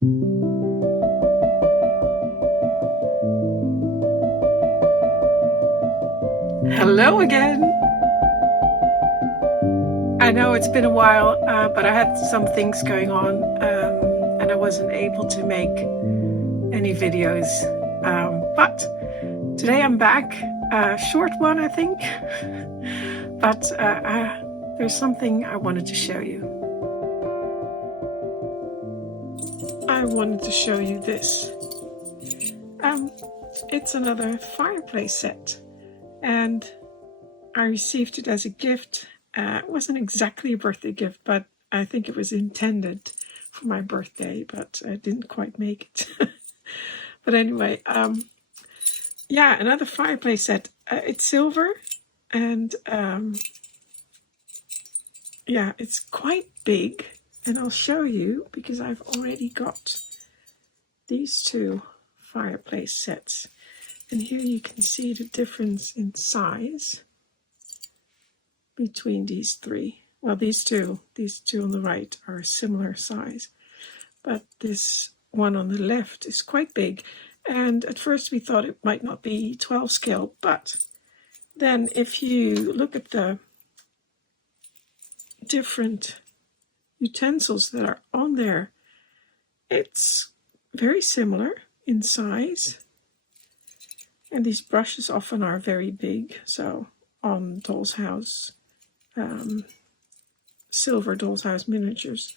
Hello again. I know it's been a while, but I had some things going on and I wasn't able to make any videos. But today I'm back. Short one, I think. But there's something I wanted to show you. I wanted to show you this. It's another fireplace set. And I received it as a gift. It wasn't exactly a birthday gift, but I think it was intended for my birthday, but I didn't quite make it. But anyway, yeah, another fireplace set. It's silver, and yeah, it's quite big. And I'll show you because I've already got these two fireplace sets. And here you can see the difference in size between these three. Well, these two on the right are a similar size, but this one on the left is quite big. And at first we thought it might not be 12 scale, but then if you look at the different utensils that are on there, it's very similar in size. And these brushes often are very big. So on Dolls'house, silver Dolls'house miniatures.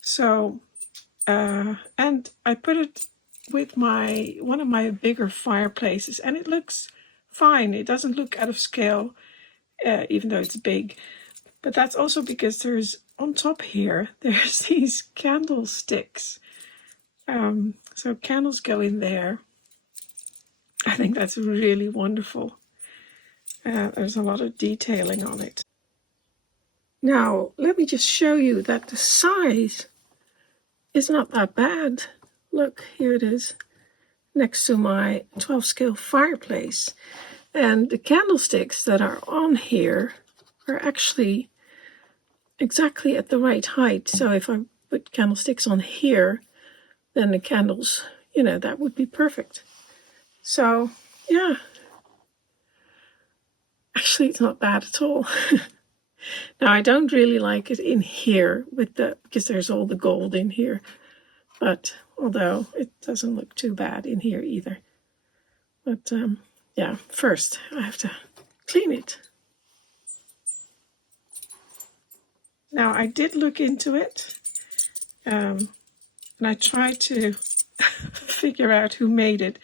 So, and I put it with one of my bigger fireplaces, and it looks fine. It doesn't look out of scale, even though it's big. But that's also because there's, on top here, there's these candlesticks. So candles go in there. I think that's really wonderful. There's a lot of detailing on it. Now, let me just show you that the size is not that bad. Look, here it is, next to my 12 scale fireplace. And the candlesticks that are on here are actually exactly at the right height. So if I put candlesticks on here, then the candles, that would be perfect. So, yeah. Actually, it's not bad at all. Now, I don't really like it in here because there's all the gold in here. But although it doesn't look too bad in here either. But yeah, first I have to clean it. Now, I did look into it, and I tried to figure out who made it.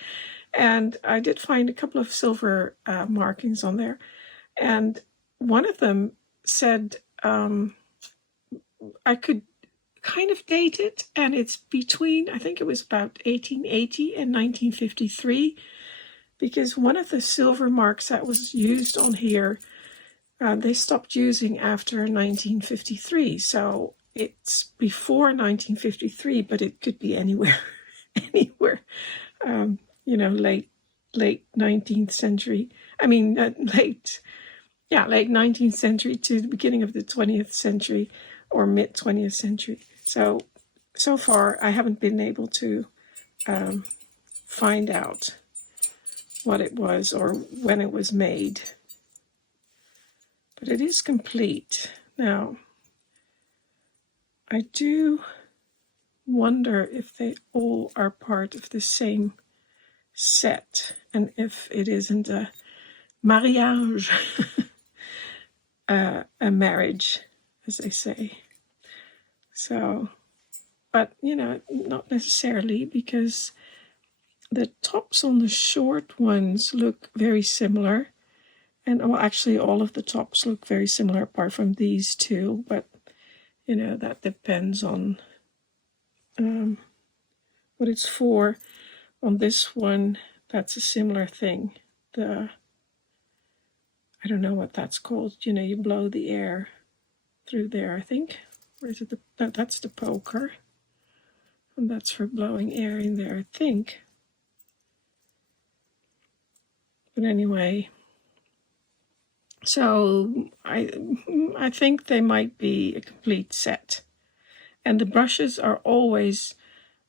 And I did find a couple of silver markings on there. And one of them said I could kind of date it, and it's between, I think it was about 1880 and 1953, because one of the silver marks that was used on here, they stopped using after 1953. So it's before 1953, but it could be anywhere, late 19th century. I mean, late 19th century to the beginning of the 20th century or mid 20th century. So far, I haven't been able to find out what it was or when it was made. But it is complete. Now, I do wonder if they all are part of the same set and if it isn't a mariage, a marriage, as they say. So, but not necessarily, because the tops on the short ones look very similar. And well, actually all of the tops look very similar apart from these two, but that depends on what it's for. On this one, that's a similar thing. I don't know what that's called. You blow the air through there, I think. Or is it that's the poker. And that's for blowing air in there, I think. But anyway, so I think they might be a complete set. And the brushes are always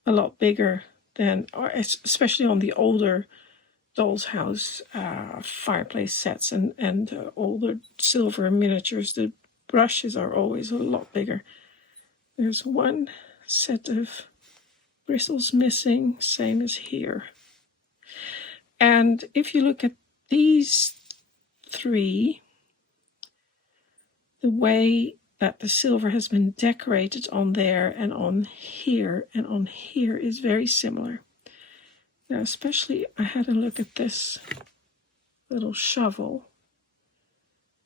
a lot bigger than, or especially on the older Dolls'house fireplace sets and older silver miniatures. The brushes are always a lot bigger. There's one set of bristles missing, same as here. And if you look at these three, the way that the silver has been decorated on there and on here is very similar. Now, especially I had a look at this little shovel,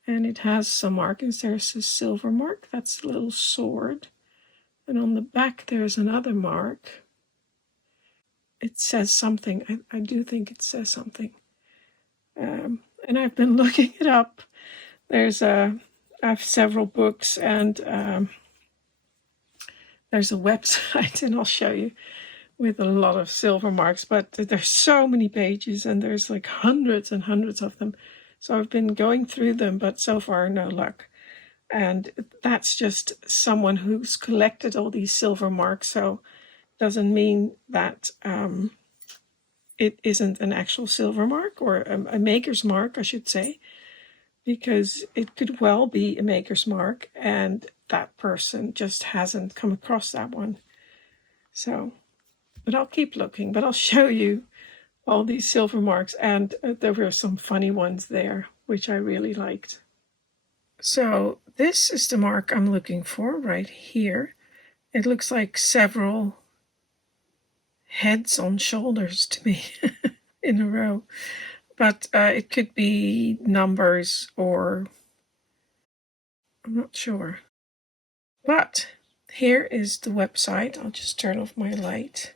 and it has some markings. There's a silver mark, that's a little sword, and on the back there's another mark. It says something. I do think it says something. And I've been looking it up. I have several books, and there's a website, and I'll show you, with a lot of silver marks, but there's so many pages, and there's like hundreds and hundreds of them. So I've been going through them, but so far no luck. And that's just someone who's collected all these silver marks, so doesn't mean that it isn't an actual silver mark, or a maker's mark, I should say, because it could well be a maker's mark, and that person just hasn't come across that one. So, but I'll keep looking, but I'll show you all these silver marks, and there were some funny ones there, which I really liked. So this is the mark I'm looking for right here. It looks like several heads on shoulders to me in a row, but it could be numbers, or I'm not sure. But here is the website. I'll just turn off my light.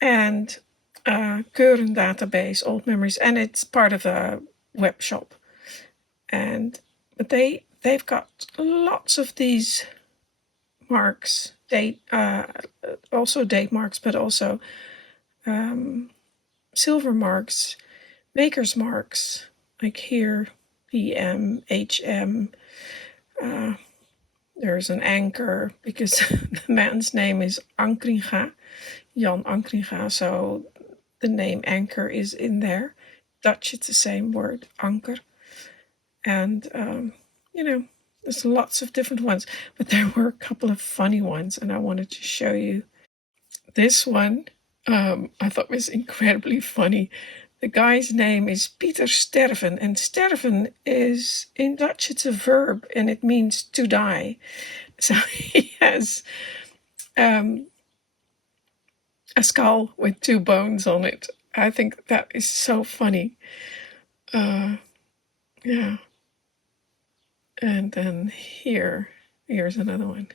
And Keuren database, old memories, and it's part of a web shop. But they've got lots of these marks, also date marks, but also silver marks, maker's marks, like here, PM, HM. There's an anchor, because the man's name is Ankringa, Jan Ankringa, so the name anchor is in there. Dutch, it's the same word, anker. And, there's lots of different ones, but there were a couple of funny ones, and I wanted to show you. This one I thought was incredibly funny. The guy's name is Pieter Sterven, and sterven is, in Dutch, it's a verb, and it means to die. So he has a skull with two bones on it. I think that is so funny. Yeah. And then here's another one.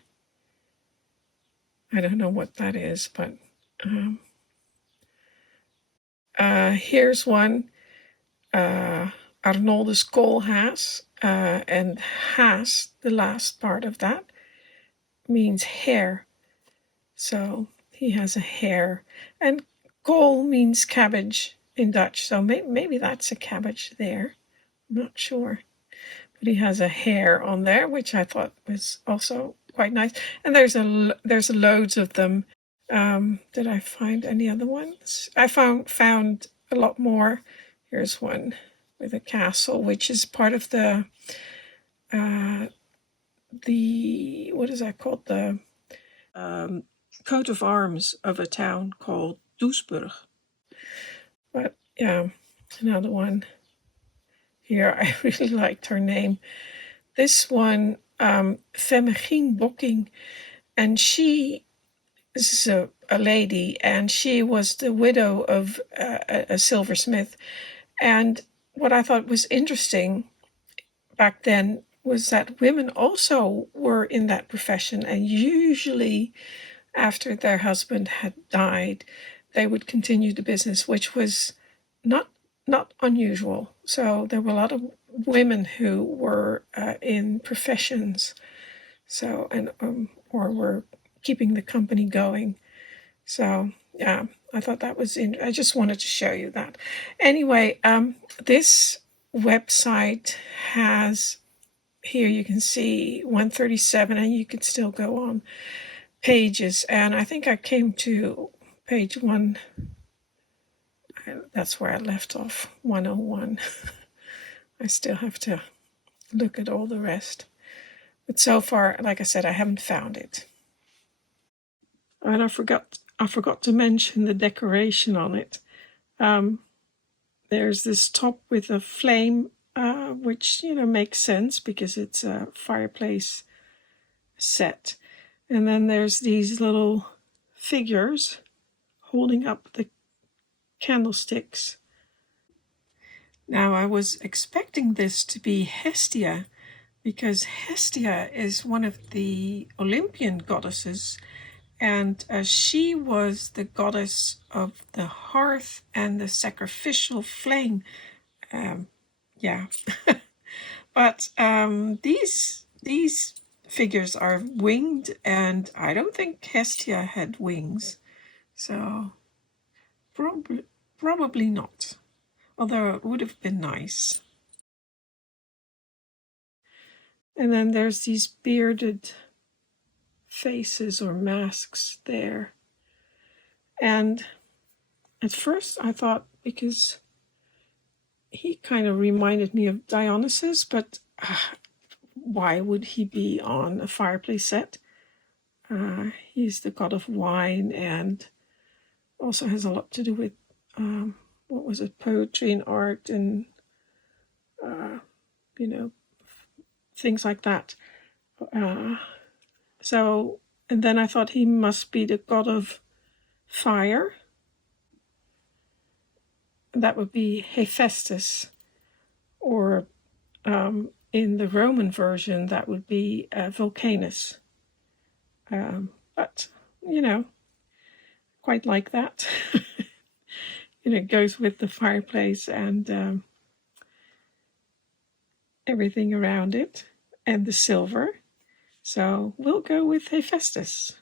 I don't know what that is, but here's one. Arnoldus Koolhaas, and haas, the last part of that, means hair. So he has a hair. And kool means cabbage in Dutch, so maybe that's a cabbage there. I'm not sure. But he has a hair on there, which I thought was also quite nice. And there's loads of them. Did I find any other ones? I found a lot more. Here's one with a castle, which is part of the what is that called? The coat of arms of a town called Doesburg. But yeah, another one. Here, I really liked her name. This one, Femegien Bokking, and this is a lady, and she was the widow of a silversmith. And what I thought was interesting back then was that women also were in that profession, and usually after their husband had died, they would continue the business, which was not unusual. So there were a lot of women who were in professions, so or were keeping the company going. So yeah, I thought that was I just wanted to show you that. Anyway, this website has, here you can see 137, and you could still go on. pages, and I think I came to page 1. That's where I left off, 101. I still have to look at all the rest. But so far, like I said, I haven't found it. And I forgot to mention the decoration on it. There's this top with a flame, which, makes sense because it's a fireplace set. And then there's these little figures holding up the candlesticks. Now, I was expecting this to be Hestia, because Hestia is one of the Olympian goddesses, and she was the goddess of the hearth and the sacrificial flame. Yeah. But these figures are winged, and I don't think Hestia had wings. So probably not. Although it would have been nice. And then there's these bearded faces or masks there. And at first I thought, because he kind of reminded me of Dionysus, but why would he be on a fireplace set? He's the god of wine, and also has a lot to do with, poetry and art and, things like that. And then I thought he must be the god of fire. That would be Hephaestus, or in the Roman version, that would be Vulcanus. But, quite like that. It goes with the fireplace and everything around it, and the silver. So we'll go with Hephaestus.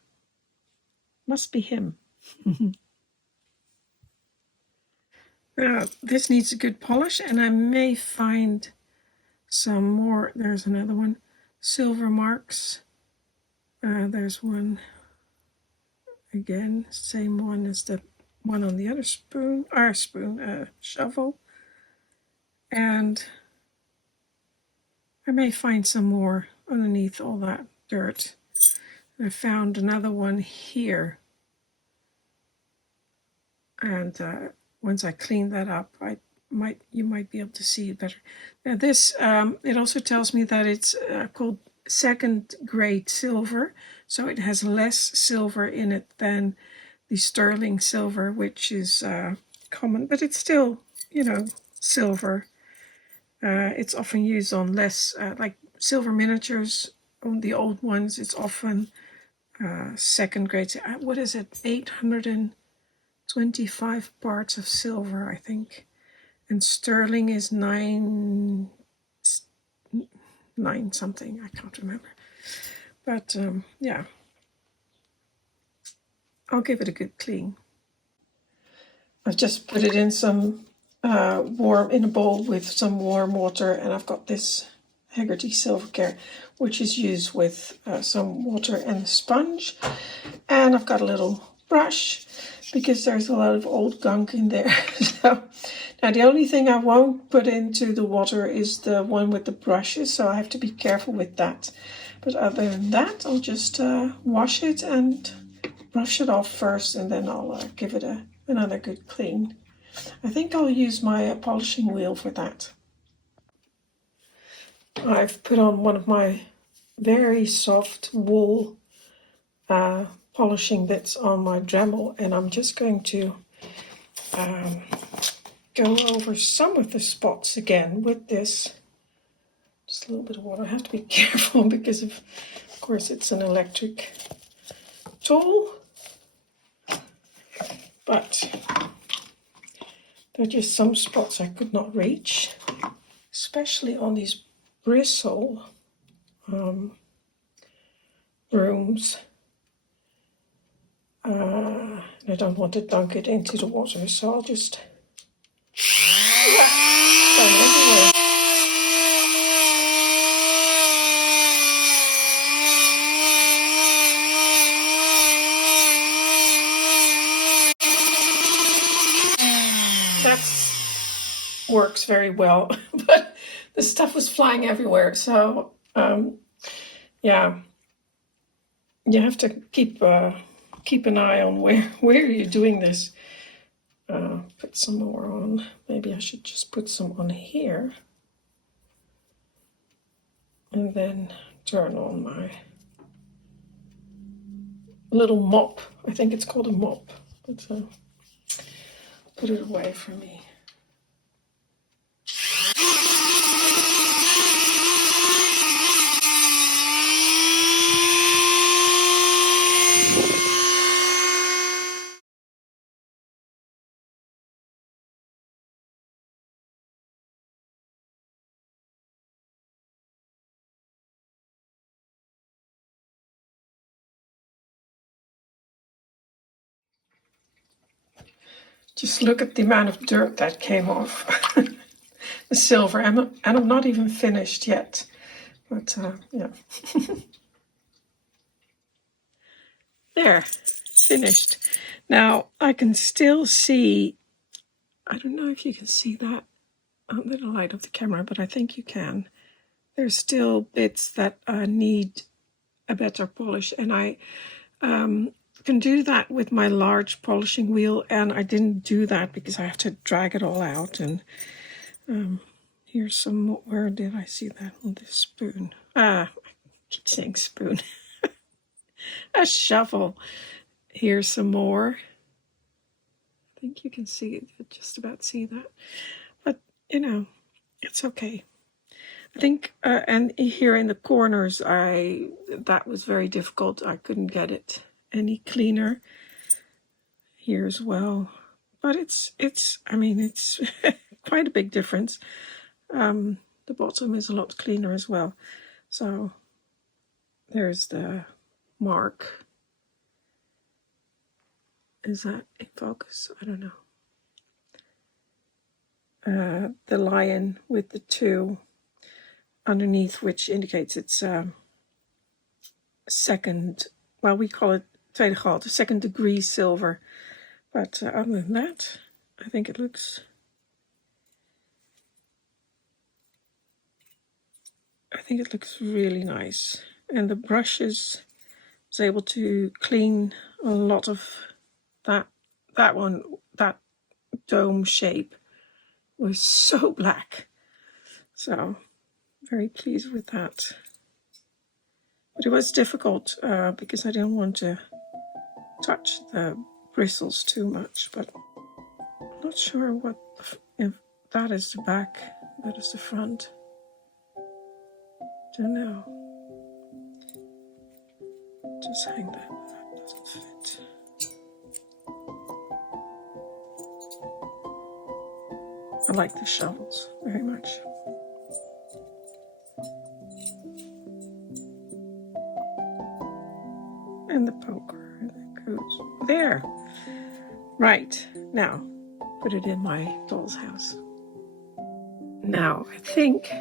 Must be him. Now, this needs a good polish, and I may find some more. There's another one. Silver marks. There's one. Again, same one as the one on the other spoon. Our spoon, shovel. And I may find some more underneath all that dirt. I found another one here. And once I clean that up, you might be able to see it better. Now this, it also tells me that it's called second grade silver, so it has less silver in it than the sterling silver, which is common, but it's still, silver. It's often used on less, like silver miniatures, on the old ones, it's often second grade. What is it? 825 parts of silver, I think. And sterling is 9 something, I can't remember. But yeah, I'll give it a good clean. I've just put it in some in a bowl with some warm water, and I've got this Haggerty Silvercare, which is used with some water and a sponge. And I've got a little brush, because there's a lot of old gunk in there. So now the only thing I won't put into the water is the one with the brushes, so I have to be careful with that. But other than that, I'll just wash it and brush it off first, and then I'll give it another good clean. I think I'll use my polishing wheel for that. I've put on one of my very soft wool polishing bits on my Dremel, and I'm just going to go over some of the spots again with this. Just a little bit of water. I have to be careful because of course it's an electric tool, but there are just some spots I could not reach, especially on these bristle brooms. I don't want to dunk it into the water, so I'll just everywhere. works very well, but the stuff was flying everywhere. So yeah, you have to keep an eye on where you're doing this. Put some more on. Maybe I should just put some on here. And then turn on my little mop. I think it's called a mop. But put it away from me. Just look at the amount of dirt that came off the silver, and I'm not even finished yet. But yeah. There, finished. Now I can still see, I don't know if you can see that under the light of the camera, but I think you can. There's still bits that need a better polish, and I can do that with my large polishing wheel, and I didn't do that because I have to drag it all out. And here's some more. Where did I see that? On this spoon. I keep saying spoon. A shovel. Here's some more. I think you can see it, just about see that. But, you know, it's okay. I think, and here in the corners, that was very difficult. I couldn't get it any cleaner. Here as well. But it's I mean, it's quite a big difference. The bottom is a lot cleaner as well. So there's the mark. Is that in focus? I don't know. The lion with the 2 underneath, which indicates it's second, well, we call it tweede gehalte, second degree silver. But other than that, I think it looks really nice. And the brushes was able to clean a lot of that dome shape was so black. So very pleased with that. But it was difficult because I didn't want to touch the bristles too much, but I'm not sure if that is the back, that is the front. Don't know. Just hang that doesn't fit. I like the shovels very much. And the poker that goes there. Right, now put it in my doll's house. Now I think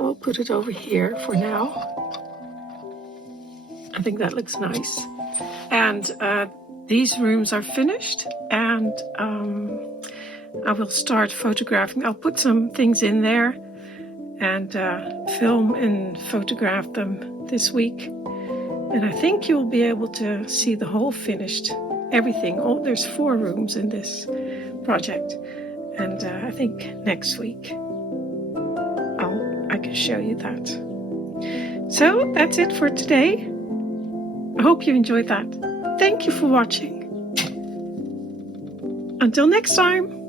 I'll put it over here for now. I think that looks nice. And these rooms are finished, and I will start photographing. I'll put some things in there and film and photograph them this week. And I think you'll be able to see the whole finished, everything. Oh, there's 4 rooms in this project. And I think next week I can show you that. So that's it for today. I hope you enjoyed that. Thank you for watching. Until next time.